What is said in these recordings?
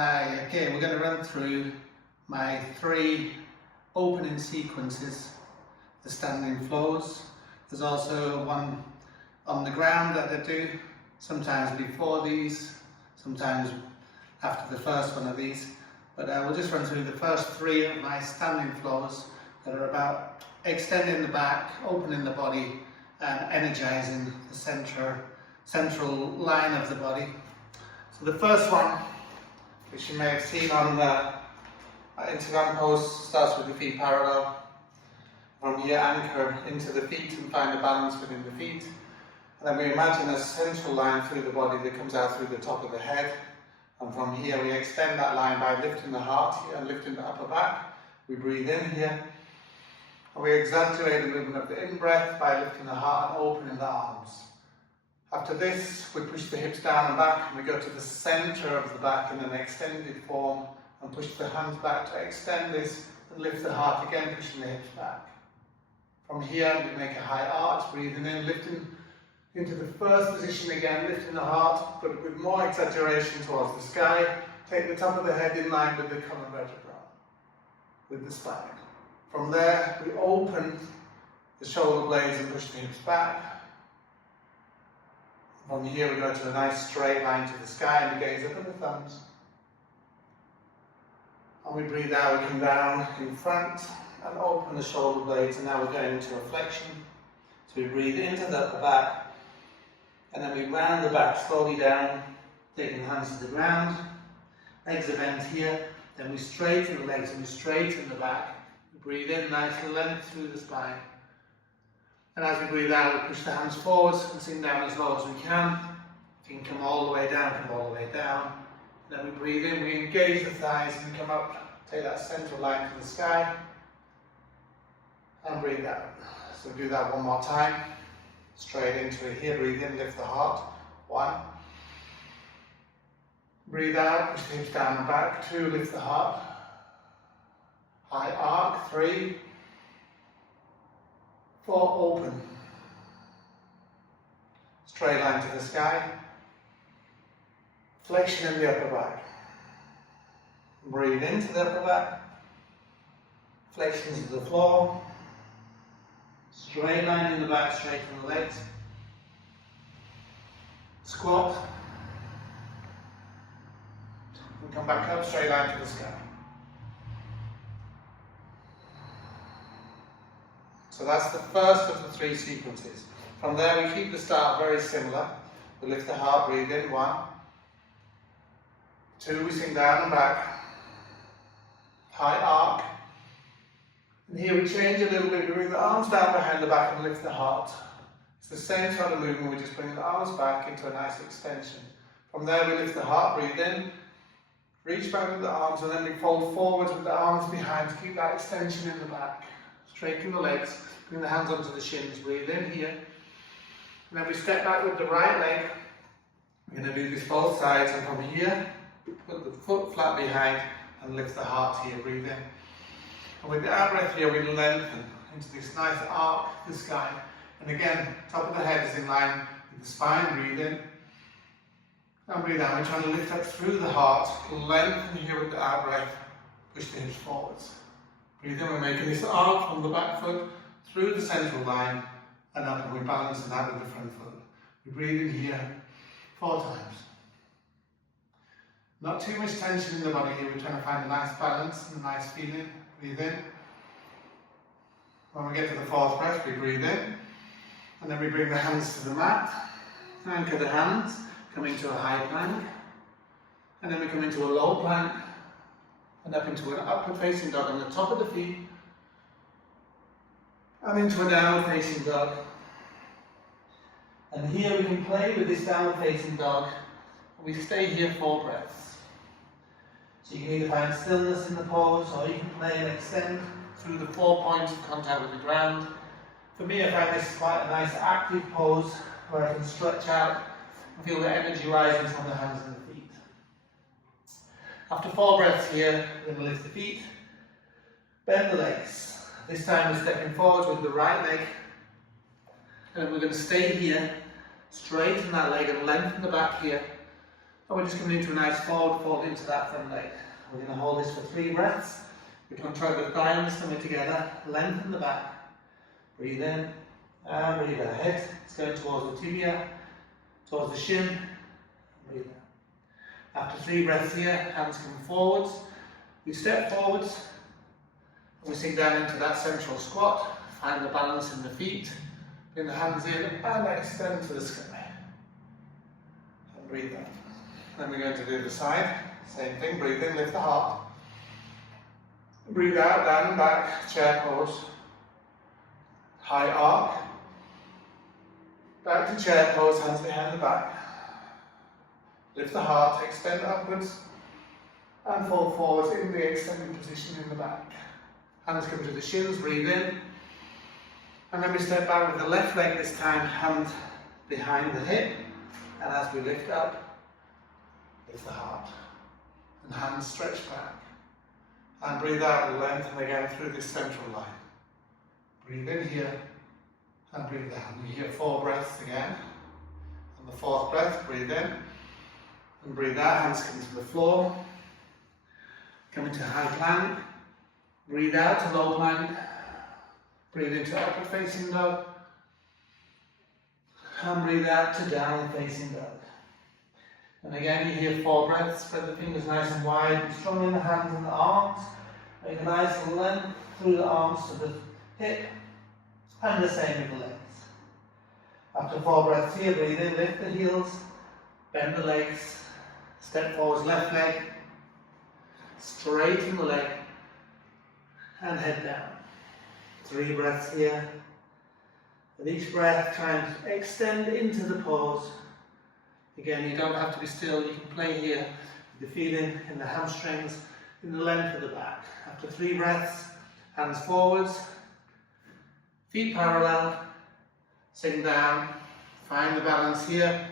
Hi, okay, we're going to run through my 3 opening sequences, the standing floors. There's also one on the ground that I do, sometimes before these, sometimes after the first one of these. But we'll just run through the first 3 of my standing floors that are about extending the back, opening the body and energizing the central line of the body. So the first one, which you may have seen on the Instagram post, starts with the feet parallel. From here, anchor into the feet and find a balance within the feet. And then we imagine a central line through the body that comes out through the top of the head. And from here, we extend that line by lifting the heart here and lifting the upper back. We breathe in here. And we exaggerate the movement of the in-breath by lifting the heart and opening the arms. After this, we push the hips down and back, and we go to the center of the back in an extended form and push the hands back to extend this and lift the heart again, pushing the hips back. From here, we make a high arch, breathing in, lifting into the first position again, lifting the heart, but with more exaggeration towards the sky. Take the top of the head in line with the common vertebra, with the spine. From there, we open the shoulder blades and push the hips back. From here, we go to a nice straight line to the sky and we gaze up at the thumbs. And we breathe out, we come down in front and open the shoulder blades, and now we're going into a flexion. So we breathe into the upper back, and then we round the back slowly down, taking the hands to the ground. Legs are bent here, then we straighten the legs and we straighten the back. We breathe in, nice length through the spine. And as we breathe out, we push the hands forwards and sink down as low as we can. If you can come all the way down, come all the way down. Then we breathe in, we engage the thighs and we come up, take that central line to the sky. And breathe out. So do that one more time. Straight into it here, breathe in, lift the heart. 1. Breathe out, push the hips down and back. 2, lift the heart. High arc. 3. 4, open. Straight line to the sky. Flexion in the upper back. Breathe into the upper back. Flexion to the floor. Straight line in the back, straighten the legs. Squat. And come back up, straight line to the sky. So that's the first of the 3 sequences. From there we keep the start very similar. We lift the heart, breathe in, 1. 2, we sink down and back. High arc. And here we change a little bit, we bring the arms down behind the back and lift the heart. It's the same sort of movement, we just bring the arms back into a nice extension. From there we lift the heart, breathe in, reach back with the arms, and then we fold forwards with the arms behind to keep that extension in the back. Straighten the legs, bring the hands onto the shins, breathe in here. And then we step back with the right leg. We're going to do this both sides, and from here, put the foot flat behind and lift the heart here, breathe in. And with the out breath here, we lengthen into this nice arc to the sky. And again, top of the head is in line with the spine, breathe in. And breathe out. We're trying to lift up through the heart, lengthen here with the out breath, push the hips forwards. Breathe in, we're making this arc from the back foot through the central line and up, and we're balancing that with the front foot. We breathe in here 4 times. Not too much tension in the body here, we're trying to find a nice balance and a nice feeling. Breathe in. When we get to the 4th breath, we breathe in. And then we bring the hands to the mat. Anchor the hands, come into a high plank. And then we come into a low plank. And up into an upward facing dog on the top of the feet. And into a downward facing dog. And here we can play with this downward facing dog. We stay here 4 breaths. So you can either find stillness in the pose, or you can play and extend through the 4 points of contact with the ground. For me, I find this quite a nice active pose where I can stretch out and feel the energy rising from the hands and the feet. After 4 breaths here, we're going to lift the feet, bend the legs. This time we're stepping forward with the right leg, and then we're going to stay here, straighten that leg and lengthen the back here. And we're just coming into a nice forward fold into that front leg. We're going to hold this for 3 breaths. We control the thigh and the stomach together, lengthen the back, breathe in, and breathe out. Head is going towards the tibia, towards the shin, breathe out. After 3 breaths here, hands come forwards, we step forwards, and we sink down into that central squat, find the balance in the feet, bring the hands in, and extend to the sky, and breathe out. Then we're going to do the side, same thing, breathe in, lift the heart. Breathe out, down and back, chair pose. High arc. Back to chair pose, hands behind the back. Lift the heart, extend upwards, and fall forwards in the extended position in the back. Hands come to the shins, breathe in. And then we step back with the left leg this time, hand behind the hip. And as we lift up, lift the heart. And hands stretch back. And breathe out, lengthen again through this central line. Breathe in here, and breathe down. You hear 4 breaths again. On the 4th breath, breathe in, and breathe out, hands come to the floor. Come into high plank. Breathe out to low plank. Breathe into upward facing dog. And breathe out to downward facing dog. And again, you hear 4 breaths, spread the fingers nice and wide, strong in the hands and the arms. Make a nice length through the arms to the hip, and the same with the legs. After 4 breaths here, breathe in, lift the heels, bend the legs, step forwards, left leg, straighten the leg, and head down. 3 breaths here. With each breath, try and extend into the pose. Again, you don't have to be still, you can play here with the feeling in the hamstrings, in the length of the back. After 3 breaths, hands forwards, feet parallel, sink down, find the balance here,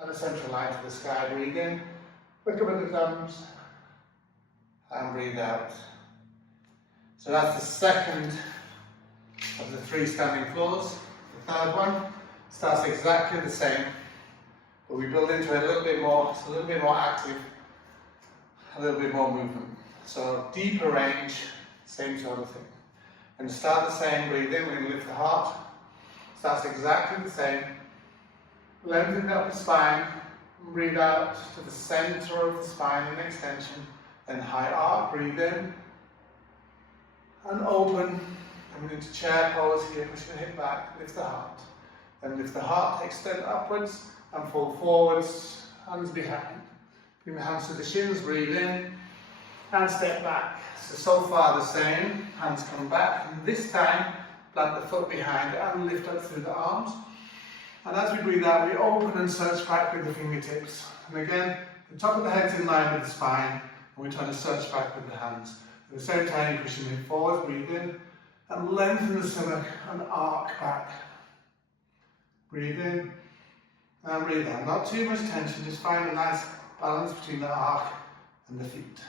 and a central line to the sky. Breathe in, look up at the thumbs, and breathe out. So that's the second of the 3 standing floors. The third one starts exactly the same. But we build into it a little bit more, it's a little bit more active, a little bit more movement. So deeper range, same sort of thing. And start the same, breathe in, we're going to lift the heart. Starts exactly the same. Lengthen up the spine, breathe out to the center of the spine in extension. Then high arc, breathe in. And open, coming into chair pose here, push the hip back, lift the heart. Then lift the heart, extend upwards, and fall forwards, hands behind. Bring the hands to the shins, breathe in, and step back. So far the same, hands come back, and this time, plant the foot behind and lift up through the arms. And as we breathe out, we open and search back with the fingertips. And again, the top of the head's in line with the spine, and we're trying to search back with the hands. At the same time, you're pushing it forward, breathe in, and lengthen the stomach and arc back. Breathe in, and breathe out. Not too much tension, just find a nice balance between the arc and the feet.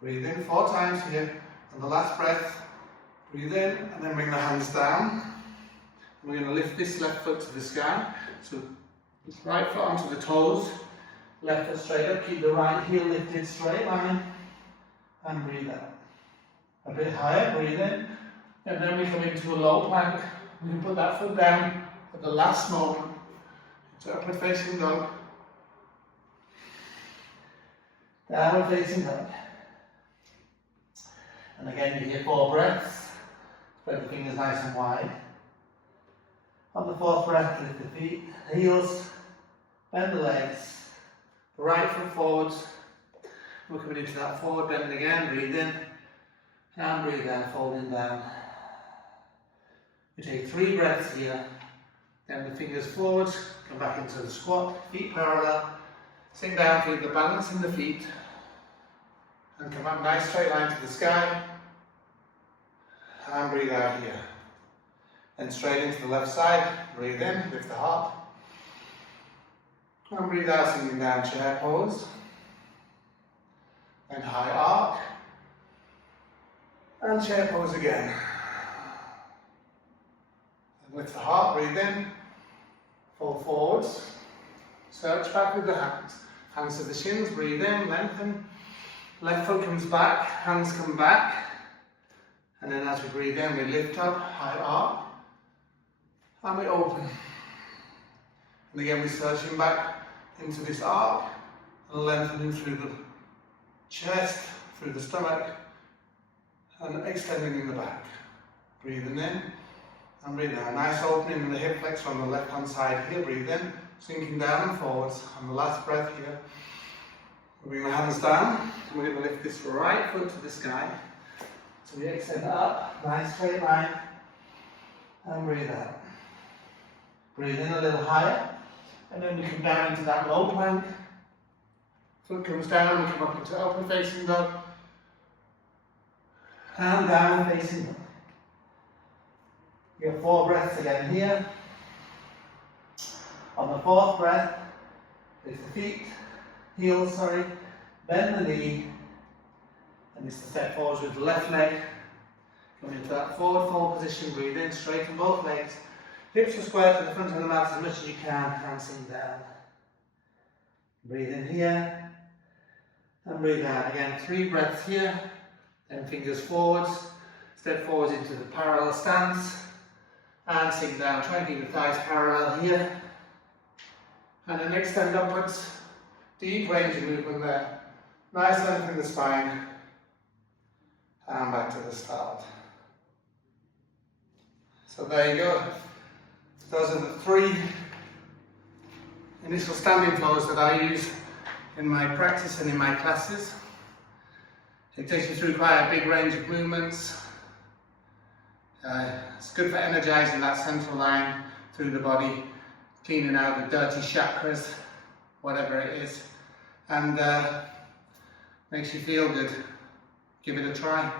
Breathe in 4 times here, and the last breath, breathe in, and then bring the hands down. We're going to lift this left foot to the sky, so right foot onto the toes, left foot straight up, keep the right heel lifted, straight line, and breathe out. A bit higher, breathe in, and then we come into a low plank. We can put that foot down at the last moment. So upward facing dog, downward facing dog. And again, you hear 4 breaths, spread the fingers nice and wide. On the 4th breath, lift the feet, heels, bend the legs, right foot forwards. We're coming into that forward bend again, breathe in, and breathe out, folding down. We take 3 breaths here. Then the fingers forwards, come back into the squat, feet parallel, sink down, feel the balance in the feet, and come up nice straight line to the sky, and breathe out here. Then straight into the left side, breathe in, lift the heart, and breathe out, sinking down, chair pose, and high arc, and chair pose again. And lift the heart, breathe in, fall forwards, Search back with the hands. Hands to the shins, breathe in, lengthen. Left foot comes back, hands come back. And then as we breathe in, we lift up, high arc. And we open. And again, we're searching back into this arc and lengthening through the chest, through the stomach, and extending in the back. Breathing in and breathing out. Nice opening in the hip flexor on the left hand side here. Breathe in, sinking down and forwards. On the last breath here, we bring the hands down. We're going to lift this right foot to the sky. So we extend up, nice straight line, and breathe out. Breathe in a little higher, and then we come down into that low plank. Foot comes down, we come up into upward facing dog, and down facing dog. We have 4 breaths again here. On the 4th breath, lift the feet, heels, bend the knee, and it's to step forward with the left leg. Come into that forward fold position, breathe in, straighten both legs. Hips are square to the front of the mat as much as you can, hands sink down. Breathe in here, and breathe out. Again, 3 breaths here, then fingers forwards, step forwards into the parallel stance, and sink down. Try and keep the thighs parallel here, and then extend upwards. Deep range of movement there. Nice length in the spine, and back to the start. So there you go. Those are the 3 initial standing flows that I use in my practice and in my classes. It takes you through quite a big range of movements. It's good for energizing that central line through the body, cleaning out the dirty chakras, whatever it is, and makes you feel good. Give it a try.